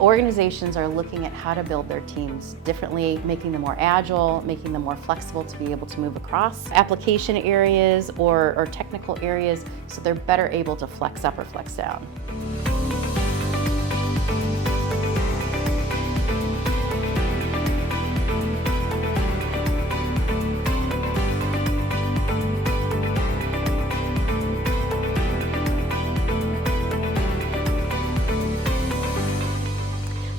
Organizations are looking at how to build their teams differently, making them more agile, making them more flexible to be able to move across application areas or technical areas so they're better able to flex up or flex down.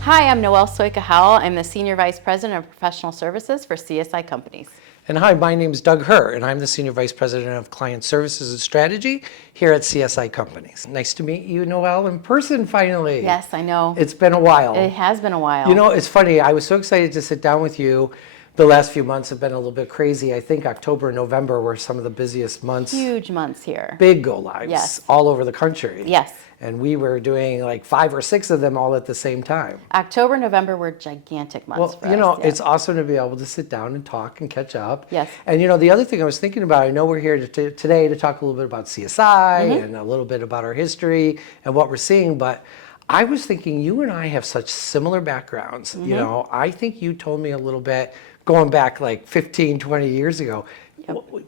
Hi, I'm Noelle Sojka-Howell. I'm the Senior Vice President of Professional Services for CSI Companies. And hi, my name is Doug Herr, and I'm the Senior Vice President of Client Services and Strategy here at CSI Companies. Nice to meet you, Noelle, in person finally. Yes, I know. It's been a while. It has been a while. You know, it's funny. I was so excited to sit down with you. The last few months have been a little bit crazy. I think October and November were some of the busiest months. Huge months here. Big go-lives. Yes. All over the country. Yes. And we were doing like 5 or 6 of them all at the same time. October, November were gigantic months for us. Well, you know, yeah. it's awesome to be able to sit down and talk and catch up. Yes. And you know, the other thing I was thinking about, I know we're here today to talk a little bit about CSI and a little bit about our history and what we're seeing, but I was thinking you and I have such similar backgrounds. You know, I think you told me a little bit going back like 15, 20 years ago.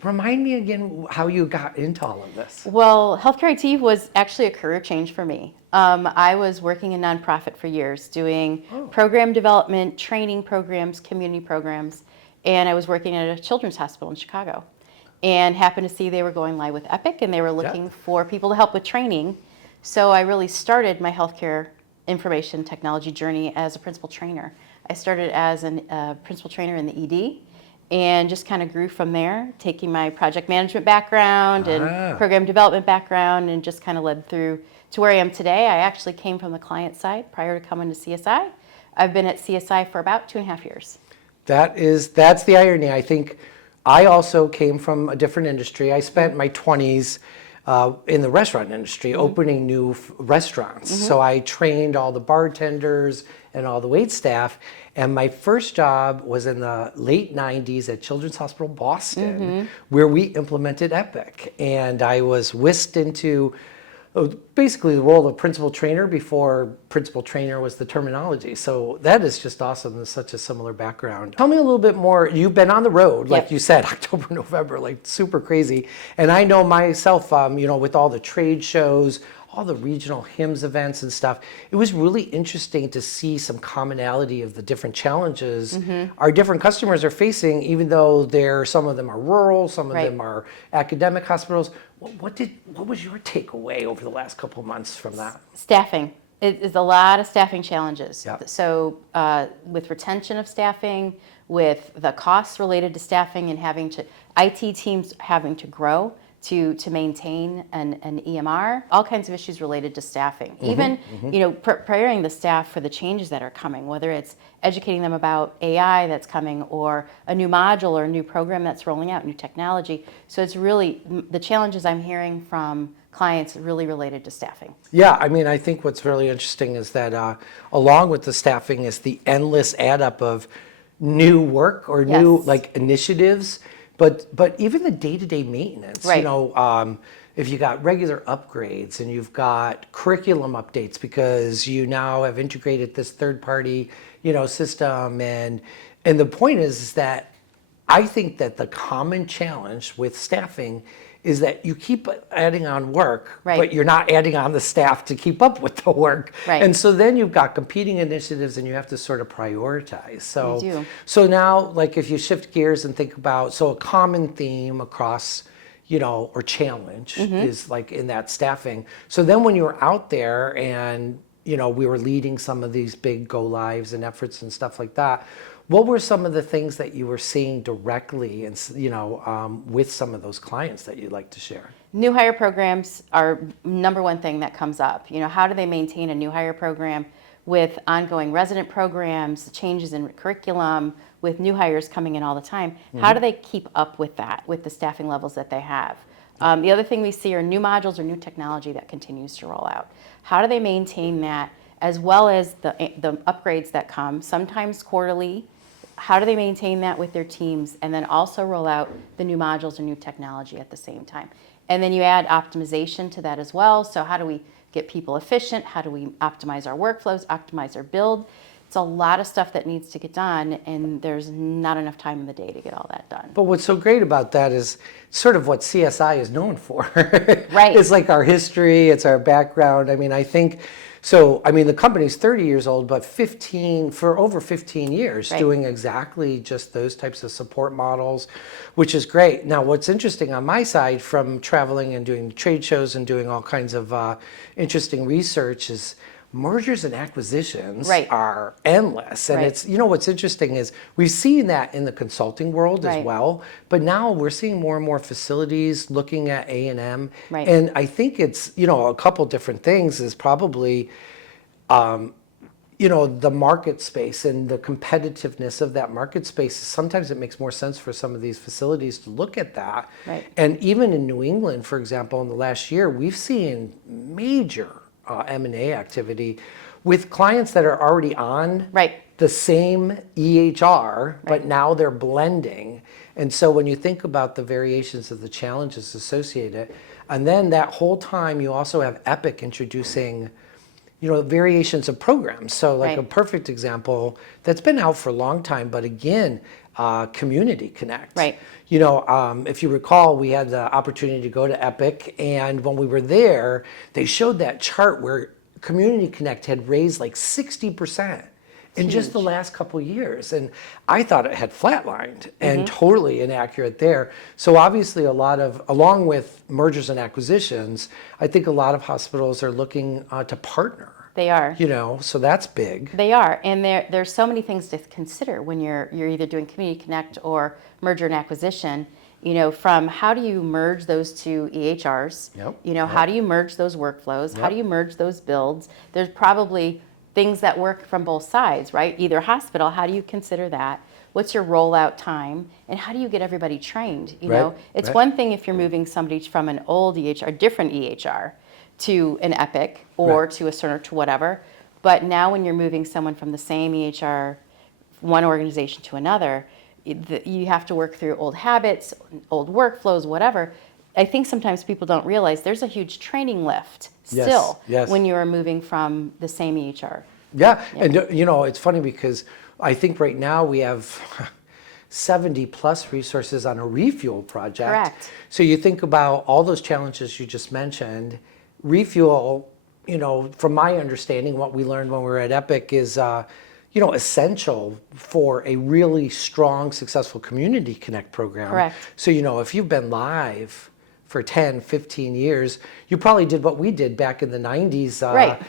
Remind me again how you got into all of this. Well, healthcare IT was actually a career change for me. I was working in nonprofit for years doing program development, training programs, community programs, and I was working at a children's hospital in Chicago and happened to see they were going live with Epic and they were looking for people to help with training. So I really started my healthcare information technology journey as a principal trainer. I started as a principal trainer in the ED and just kind of grew from there, taking my project management background and program development background and just kind of led through to where I am today. I actually came from the client side prior to coming to CSI. I've been at CSI for about 2.5 years. That's the irony. I think I also came from a different industry. I spent my 20s in the restaurant industry, opening new restaurants. So I trained all the bartenders and all the wait staff. And my first job was in the late 90s at Children's Hospital Boston, where we implemented Epic. And I was whisked into basically the role of principal trainer before principal trainer was the terminology. So that is just awesome. There's such a similar background. Tell me a little bit more. You've been on the road, like you said, October, November, like super crazy. And I know myself, you know, with all the trade shows, all the regional HIMSS events and stuff, it was really interesting to see some commonality of the different challenges our different customers are facing, even though some of them are rural, some of them are academic hospitals. What was your takeaway over the last couple of months from that? Staffing. It is a lot of staffing challenges. Yep. So with retention of staffing, with the costs related to staffing and IT teams having to grow to maintain an EMR, all kinds of issues related to staffing. Even, you know, preparing the staff for the changes that are coming, whether it's educating them about AI that's coming or a new module or a new program that's rolling out, new technology. So it's really, the challenges I'm hearing from clients really related to staffing. Yeah, I mean, I think what's really interesting is that along with the staffing is the endless add up of new work or new like initiatives. But even the day-to-day maintenance, you know, if you got regular upgrades and you've got curriculum updates because you now have integrated this third-party, you know, system, and the point is that I think that the common challenge with staffing is that you keep adding on work, but you're not adding on the staff to keep up with the work. And so then you've got competing initiatives and you have to sort of prioritize. So now, like if you shift gears and think about, so a common theme across, you know, or challenge is like in that staffing. So then when you were out there and, you know, we were leading some of these big go lives and efforts and stuff like that, what were some of the things that you were seeing directly and, you know, with some of those clients that you'd like to share? New hire programs are number one thing that comes up. You know, how do they maintain a new hire program with ongoing resident programs, changes in curriculum, with new hires coming in all the time? How do they keep up with that, with the staffing levels that they have? The other thing we see are new modules or new technology that continues to roll out. How do they maintain that, as well as the upgrades that come, sometimes quarterly? How do they maintain that with their teams and then also roll out the new modules or new technology at the same time? And then you add optimization to that as well. So how do we get people efficient? How do we optimize our workflows, optimize our build? It's a lot of stuff that needs to get done, and there's not enough time in the day to get all that done. But what's so great about that is sort of what CSI is known for. Right. It's like our history, it's our background. I mean, I think, so, I mean, the company's 30 years old, but for over 15 years, Right. doing exactly just those types of support models, which is great. Now, what's interesting on my side from traveling and doing trade shows and doing all kinds of interesting research is mergers and acquisitions Right. are endless. And Right. it's, what's interesting is we've seen that in the consulting world as Right. well, but now we're seeing more and more facilities looking at A&M. Right. And I think it's, a couple different things is probably, the market space and the competitiveness of that market space. Sometimes it makes more sense for some of these facilities to look at that. Right. And even in New England, for example, in the last year, we've seen major M&A activity with clients that are already on Right. the same EHR, but now they're blending. And so when you think about the variations of the challenges associated, and then that whole time you also have Epic introducing, variations of programs. So like Right. a perfect example that's been out for a long time, but again, Community Connect. Right. If you recall, we had the opportunity to go to Epic, and when we were there, they showed that chart where Community Connect had raised like 60% in just the last couple of years. And I thought it had flatlined and totally inaccurate there. So obviously along with mergers and acquisitions, I think a lot of hospitals are looking to partner. They are. So that's big. They are, and there's so many things to consider when you're either doing Community Connect or merger and acquisition. From how do you merge those two EHRs? Yep. How do you merge those workflows? How Yep. do you merge those builds? There's probably things that work from both sides, right? Either hospital, how do you consider that? What's your rollout time? And how do you get everybody trained? Right, It's right. one thing if you're moving somebody from an old EHR, different EHR, to an Epic or Right. to a Cerner to whatever. But now when you're moving someone from the same EHR, one organization to another, you have to work through old habits, old workflows, whatever. I think sometimes people don't realize there's a huge training lift Yes, still yes. when you are moving from the same EHR. Yeah. And it's funny because I think right now we have 70 plus resources on a refuel project. Correct. So you think about all those challenges you just mentioned. Refuel, from my understanding, what we learned when we were at Epic is, essential for a really strong, successful Community Connect program. Correct. So, if you've been live for 10, 15 years, you probably did what we did back in the 90s. Right.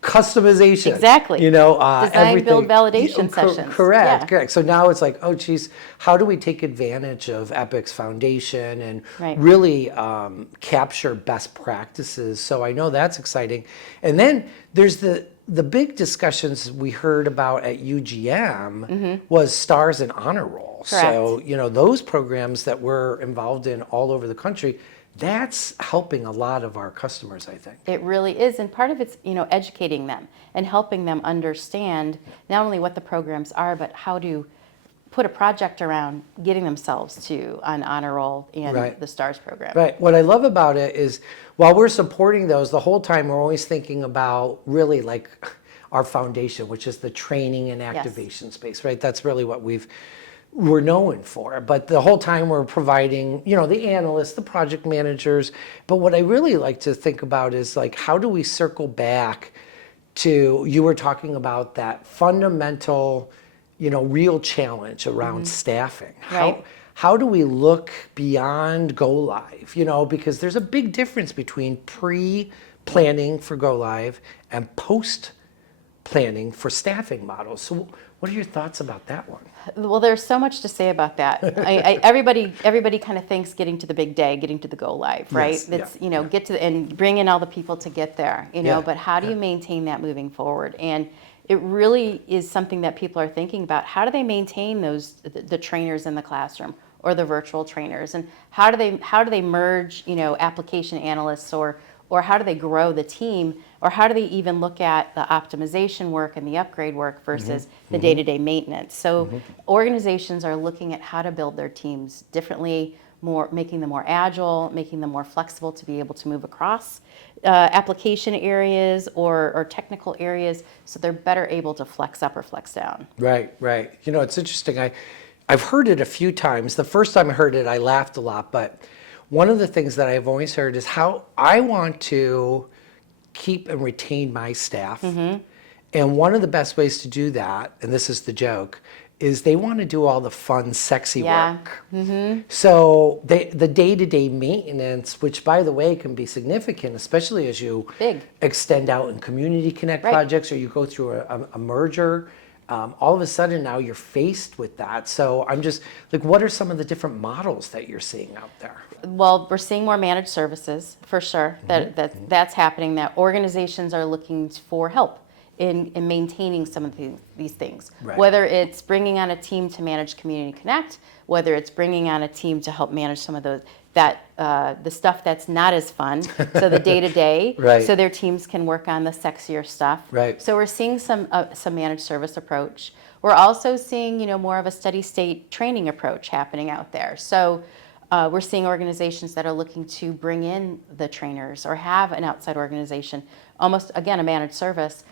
Customization. Exactly. Design, everything. build, validation sessions. Correct, Yeah. correct. So now it's like, oh, geez, how do we take advantage of Epic's foundation and Right. really capture best practices? So I know that's exciting. And then there's the big discussions we heard about at UGM was stars and honor roll. Correct. So, those programs that we're involved in all over the country, that's helping a lot of our customers, I think. It really is, and part of it's educating them and helping them understand not only what the programs are, but how to put a project around getting themselves to an honor roll and Right. the STARS program. Right. What I love about it is while we're supporting those, the whole time we're always thinking about really like our foundation, which is the training and activation space, right? That's really what we're known for. But the whole time we're providing, the analysts, the project managers. But what I really like to think about is like, how do we circle back to, you were talking about that fundamental, real challenge around staffing. Right. How do we look beyond go live? Because there's a big difference between pre-planning for go live and post-planning for staffing models. So what are your thoughts about that one? Well, there's so much to say about that. Everybody kind of thinks getting to the big day, getting to the go live, right? Yes, That's yeah, get to and bring in all the people to get there, Yeah, But how do you maintain that moving forward? And it really is something that people are thinking about. How do they maintain the trainers in the classroom or the virtual trainers, and how do they merge application analysts or how do they grow the team, or how do they even look at the optimization work and the upgrade work versus the day-to-day maintenance? So organizations are looking at how to build their teams differently, making them more agile, making them more flexible to be able to move across application areas or technical areas, so they're better able to flex up or flex down. Right, right. You know, it's interesting. I've heard it a few times. The first time I heard it, I laughed a lot. But one of the things that I've always heard is how I want to keep and retain my staff. And one of the best ways to do that, and this is the joke, is they want to do all the fun, sexy work. So the day-to-day maintenance, which by the way can be significant, especially as you extend out in community connect projects or you go through a merger, all of a sudden now you're faced with that. So I'm just like, what are some of the different models that you're seeing out there? Well, we're seeing more managed services for sure. That's happening. That organizations are looking for help in maintaining some of these things. Whether it's bringing on a team to manage Community Connect, whether it's bringing on a team to help manage some of those the stuff that's not as fun, so the day-to-day, so their teams can work on the sexier stuff. So we're seeing some managed service approach. We're also seeing, you know, more of a steady state training approach happening out there. So we're seeing organizations that are looking to bring in the trainers or have an outside organization, almost again a managed service,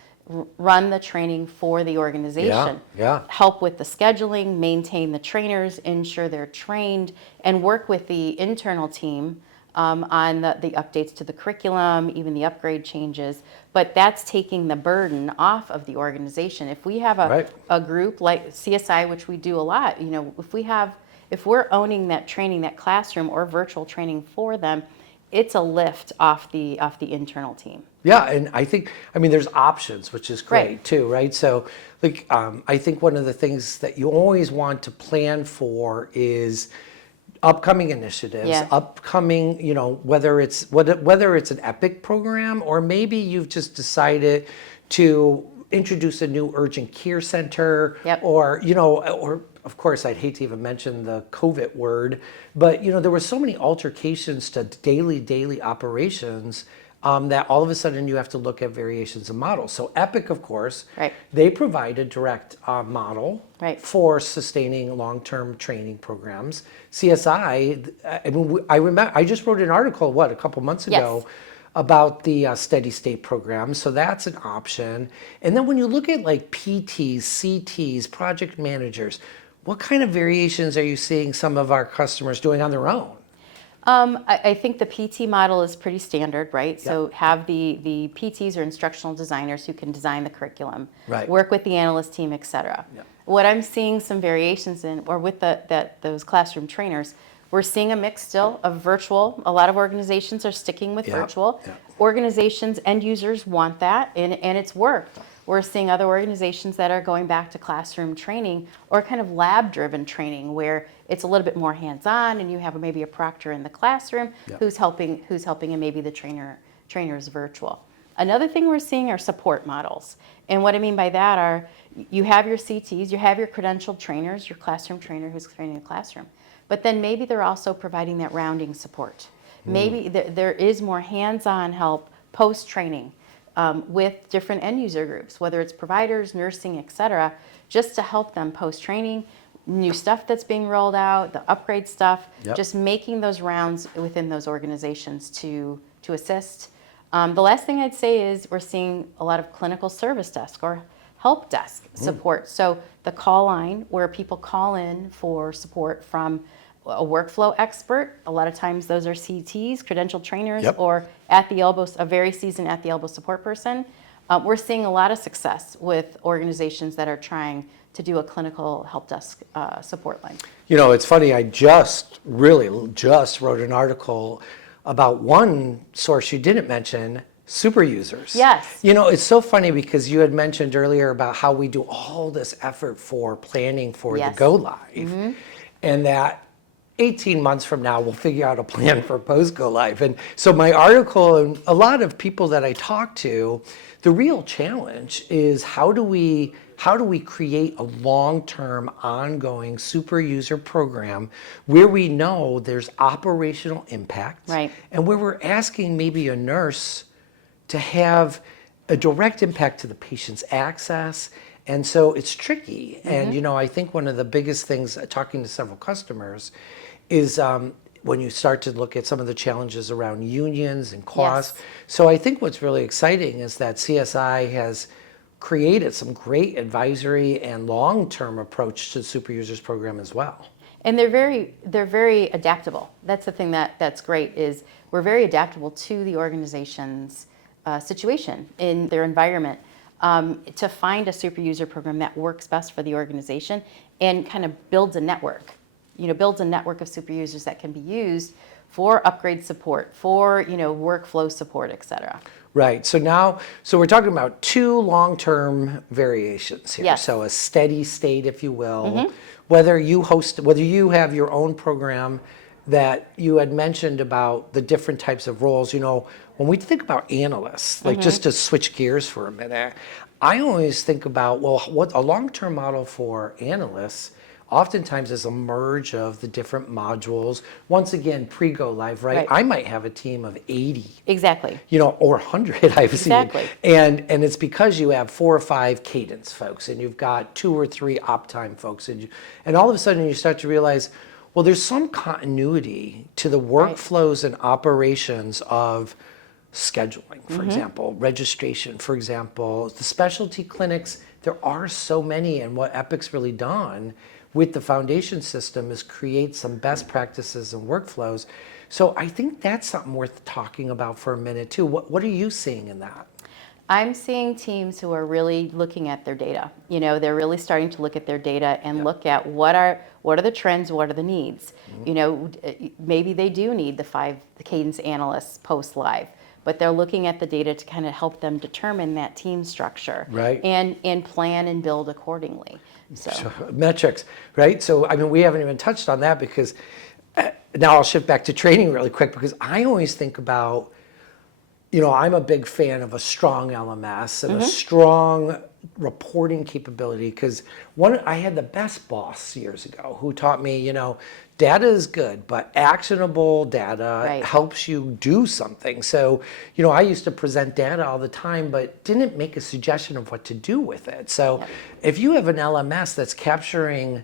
run the training for the organization, help with the scheduling, maintain the trainers, ensure they're trained, and work with the internal team on the updates to the curriculum, even the upgrade changes. But that's taking the burden off of the organization. If we have a group like CSI, which we do a lot, you know, if we're owning that training, that classroom or virtual training for them, it's a lift off the internal team. Yeah, and I mean, there's options, which is great too, right? So, like, I think one of the things that you always want to plan for is upcoming initiatives, upcoming, you know, whether it's an EPIC program or maybe you've just decided to introduce a new urgent care center, or, you know, or of course, I'd hate to even mention the COVID word, but, you know, there were so many altercations to daily operations that all of a sudden you have to look at variations of models. So EPIC, of course, they provide a direct model for sustaining long-term training programs. CSI, I mean, I remember, I just wrote an article, a couple months ago, about the steady state program. So that's an option. And then when you look at like PTs, CTs, project managers, what kind of variations are you seeing some of our customers doing on their own? I think the PT model is pretty standard, right? So have the PTs or instructional designers who can design the curriculum, work with the analyst team, et cetera. What I'm seeing some variations in, or with those classroom trainers, we're seeing a mix still of virtual. A lot of organizations are sticking with virtual. Organizations, end users want that, and it's worked. We're seeing other organizations that are going back to classroom training or kind of lab-driven training where it's a little bit more hands-on and you have maybe a proctor in the classroom who's helping and maybe the trainer is virtual. Another thing we're seeing are support models. And what I mean by that are you have your CTs, you have your credentialed trainers, your classroom trainer who's training the classroom, but then maybe they're also providing that rounding support. Maybe there is more hands-on help post-training. With different end user groups, whether it's providers, nursing, et cetera, just to help them post-training, new stuff that's being rolled out, the upgrade stuff, just making those rounds within those organizations to assist. The last thing I'd say is we're seeing a lot of clinical service desk or help desk support. So the call line where people call in for support from a workflow expert. A lot of times those are CTs, credentialed trainers, or at the elbow, a very seasoned at the elbow support person. We're seeing a lot of success with organizations that are trying to do a clinical help desk support line. You know, it's funny, I just wrote an article about one source you didn't mention, super users. You know, it's so funny because you had mentioned earlier about how we do all this effort for planning for the go live, and that 18 months from now, we'll figure out a plan for post-go live. And so my article and a lot of people that I talk to, the real challenge is how do we create a long-term, ongoing super user program where we know there's operational impact, and where we're asking maybe a nurse to have a direct impact to the patient's access. And so it's tricky. And, you know, I think one of the biggest things, talking to several customers, is when you start to look at some of the challenges around unions and costs. Yes. So I think what's really exciting is that CSI has created some great advisory and long-term approach to the super users program as well. And they're very adaptable. That's the thing that's great is we're very adaptable to the organization's situation in their environment, to find a super user program that works best for the organization and kind of builds a network. Builds a network of super users that can be used for upgrade support, for workflow support, et cetera. Right. So we're talking about two long-term variations here. Yes. So a steady state, if you will, whether you have your own program that you had mentioned about the different types of roles. When we think about analysts, like just to switch gears for a minute, I always think about, what a long-term model for analysts oftentimes is a merge of the different modules. Once again, pre-go live, right? I might have a team of 80. Exactly. Or 100 I've Exactly. seen. And it's because you have 4 or 5 cadence folks and you've got 2 or 3 uptime folks. And all of a sudden you start to realize, well, there's some continuity to the workflows and operations of scheduling, for example, registration, for example, the specialty clinics. There are so many, and what Epic's really done with the foundation system is create some best practices and workflows. So I think that's something worth talking about for a minute too. What are you seeing in that? I'm seeing teams who are really looking at their data. They're really starting to look at their data and look at what are the trends, what are the needs. Maybe they do need the cadence analysts post live, but they're looking at the data to kind of help them determine that team structure, right, and plan and build accordingly. So metrics, right? So we haven't even touched on that because now I'll shift back to training really quick, because I always think about, I'm a big fan of a strong LMS and a strong reporting capability, because I had the best boss years ago who taught me, data is good, but actionable data helps you do something. So, I used to present data all the time, but didn't make a suggestion of what to do with it. So if you have an LMS that's capturing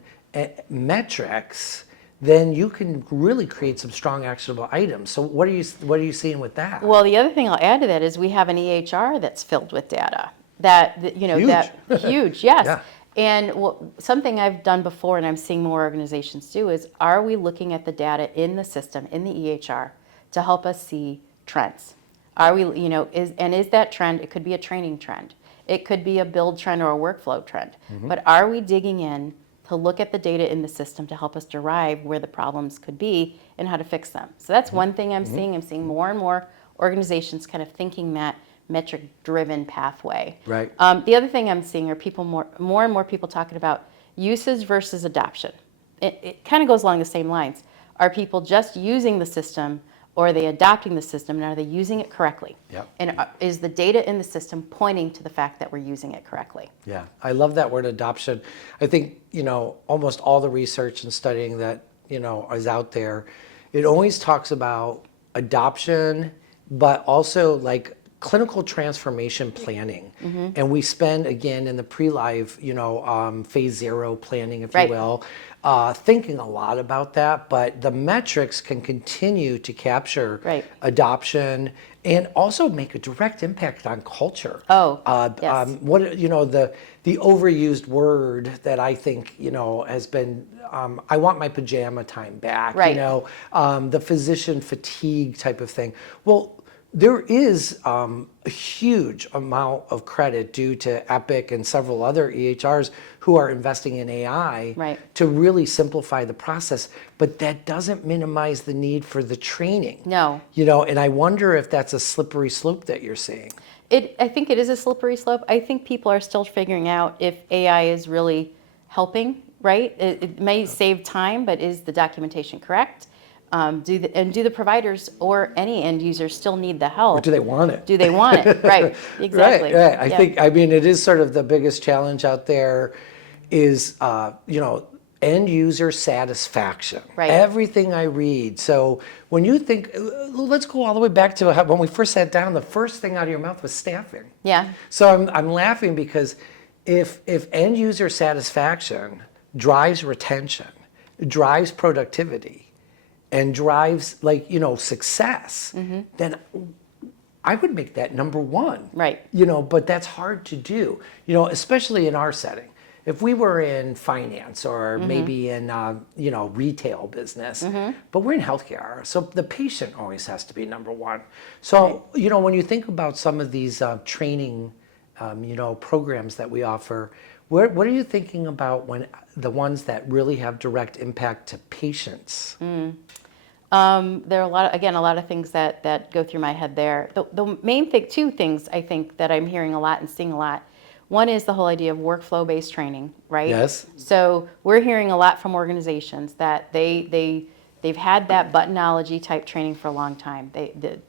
metrics, then you can really create some strong actionable items. So what are you seeing with that? Well, the other thing I'll add to that is we have an EHR that's filled with data. Huge, yes. Yeah. And something I've done before, and I'm seeing more organizations do, is are we looking at the data in the system, in the EHR, to help us see trends? Are we, is that trend? It could be a training trend, it could be a build trend or a workflow trend. But are we digging in to look at the data in the system to help us derive where the problems could be and how to fix them? So that's one thing I'm seeing. I'm seeing more and more organizations kind of thinking that metric-driven pathway. Right. The other thing I'm seeing are more and more people talking about usage versus adoption. It kind of goes along the same lines. Are people just using the system, or are they adopting the system, and are they using it correctly? Yep. And is the data in the system pointing to the fact that we're using it correctly? Yeah, I love that word, adoption. I think, almost all the research and studying that, is out there, it always talks about adoption, but also like clinical transformation planning. And we spend, again, in the pre-live, phase 0 planning, if you will, thinking a lot about that. But the metrics can continue to capture adoption and also make a direct impact on culture. Yes. The overused word that I think, has been, I want my pajama time back, the physician fatigue type of thing. Well, there is a huge amount of credit due to Epic and several other EHRs who are investing in AI to really simplify the process, but that doesn't minimize the need for the training. No. And I wonder if that's a slippery slope that you're seeing. I think it is a slippery slope. I think people are still figuring out if AI is really helping, right? It may save time, but is the documentation correct? Do the providers or any end users still need the help? Or do they want it? Do they want it? Right, exactly. Right. I think, it is sort of the biggest challenge out there is, end user satisfaction. Right. Everything I read. So when you think, let's go all the way back to when we first sat down, the first thing out of your mouth was staffing. Yeah. So I'm laughing because if end user satisfaction drives retention, drives productivity, and drives like, success, then I would make that number one. Right. But that's hard to do, especially in our setting. If we were in finance or maybe in, retail business, but we're in healthcare, so the patient always has to be number one. So, when you think about some of these training, programs that we offer, what are you thinking about when the ones that really have direct impact to patients? There are a lot of things that go through my head there. The main thing, two things I think that I'm hearing a lot and seeing a lot. One is the whole idea of workflow-based training, right? Yes. So we're hearing a lot from organizations that they've had that buttonology type training for a long time. They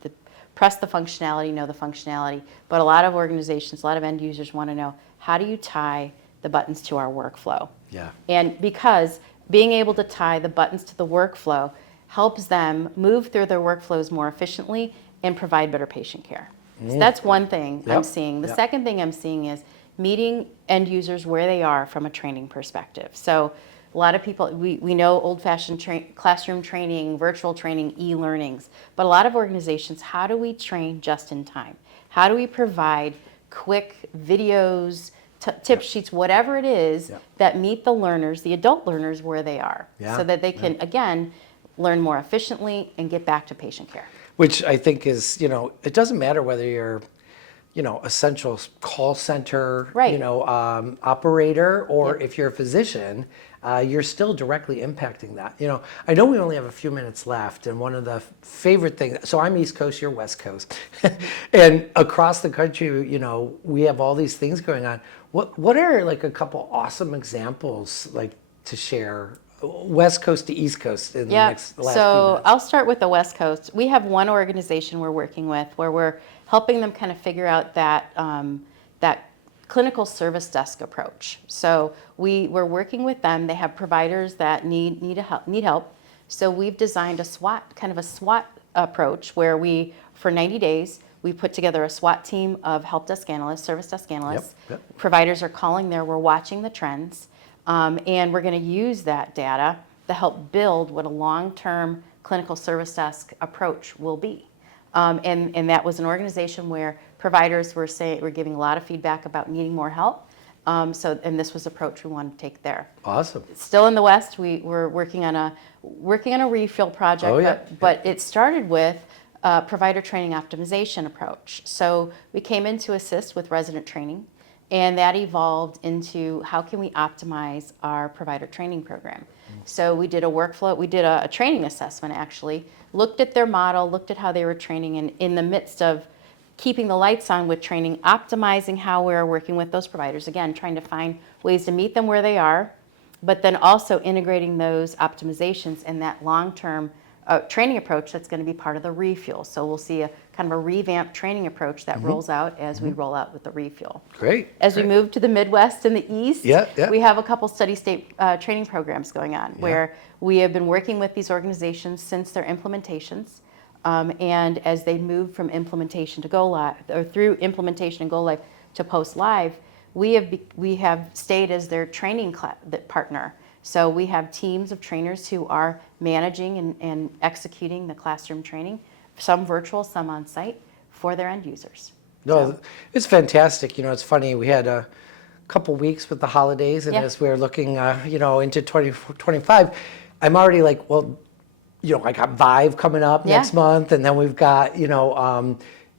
press the functionality, know the functionality, but a lot of organizations, a lot of end users want to know, how do you tie the buttons to our workflow? Yeah. And because being able to tie the buttons to the workflow helps them move through their workflows more efficiently and provide better patient care. So that's one thing I'm seeing. The second thing I'm seeing is meeting end users where they are from a training perspective. So a lot of people, we know old-fashioned classroom training, virtual training, e-learnings, but a lot of organizations, how do we train just in time? How do we provide quick videos, tip sheets, whatever it is that meet the learners, the adult learners where they are, so that they can, again, learn more efficiently and get back to patient care. Which I think is, it doesn't matter whether you're, a central call center, Right. Operator, or if you're a physician, you're still directly impacting that. I know we only have a few minutes left, and one of the favorite things, so I'm East Coast, you're West Coast, and across the country, we have all these things going on. What are like a couple awesome examples like to share? West Coast to East Coast in the last few minutes. I'll start with the West Coast. We have one organization we're working with where we're helping them kind of figure out that that clinical service desk approach. So we're working with them. They have providers that need help. So we've designed a SWAT approach where for 90 days, we put together a SWAT team of help desk analysts, service desk analysts. Providers are calling there. We're watching the trends. And we're going to use that data to help build what a long-term clinical service desk approach will be. And that was an organization where providers were giving a lot of feedback about needing more help. And this was the approach we wanted to take there. Awesome. Still in the West, we're working on a refill project, but it started with a provider training optimization approach. So we came in to assist with resident training. And that evolved into how can we optimize our provider training program. So we did a workflow, we did a training assessment actually, looked at their model, looked at how they were training, and in the midst of keeping the lights on with training, optimizing how we're working with those providers, again, trying to find ways to meet them where they are, but then also integrating those optimizations in that long-term training approach that's going to be part of the refuel. So we'll see a kind of a revamped training approach that rolls out as we roll out with the refuel. Great. As we move to the Midwest and the East, we have a couple steady state training programs going on where we have been working with these organizations since their implementations. And as they move from implementation to go live, or through implementation and go live to post live, we have stayed as their training partner. So we have teams of trainers who are managing and executing the classroom training, some virtual, some on site, for their end users. No, it's fantastic. It's funny, we had a couple weeks with the holidays, and as we're looking, into 2025, I'm already like, well, I got Vive coming up next month, and then we've got,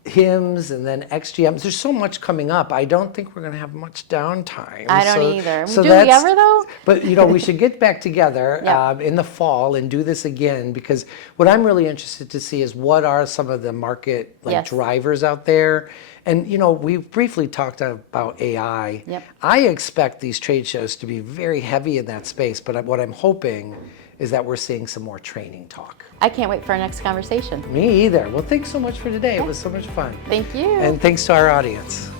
hymns and then XGMs. There's so much coming up. I don't think we're going to have much downtime. I don't either. Do we ever though? But we should get back together in the fall and do this again, because what I'm really interested to see is what are some of the market drivers out there. And we briefly talked about AI. I expect these trade shows to be very heavy in that space, but what I'm hoping is that we're seeing some more training talk. I can't wait for our next conversation. Me either. Well, thanks so much for today. It was so much fun. Thank you. And thanks to our audience.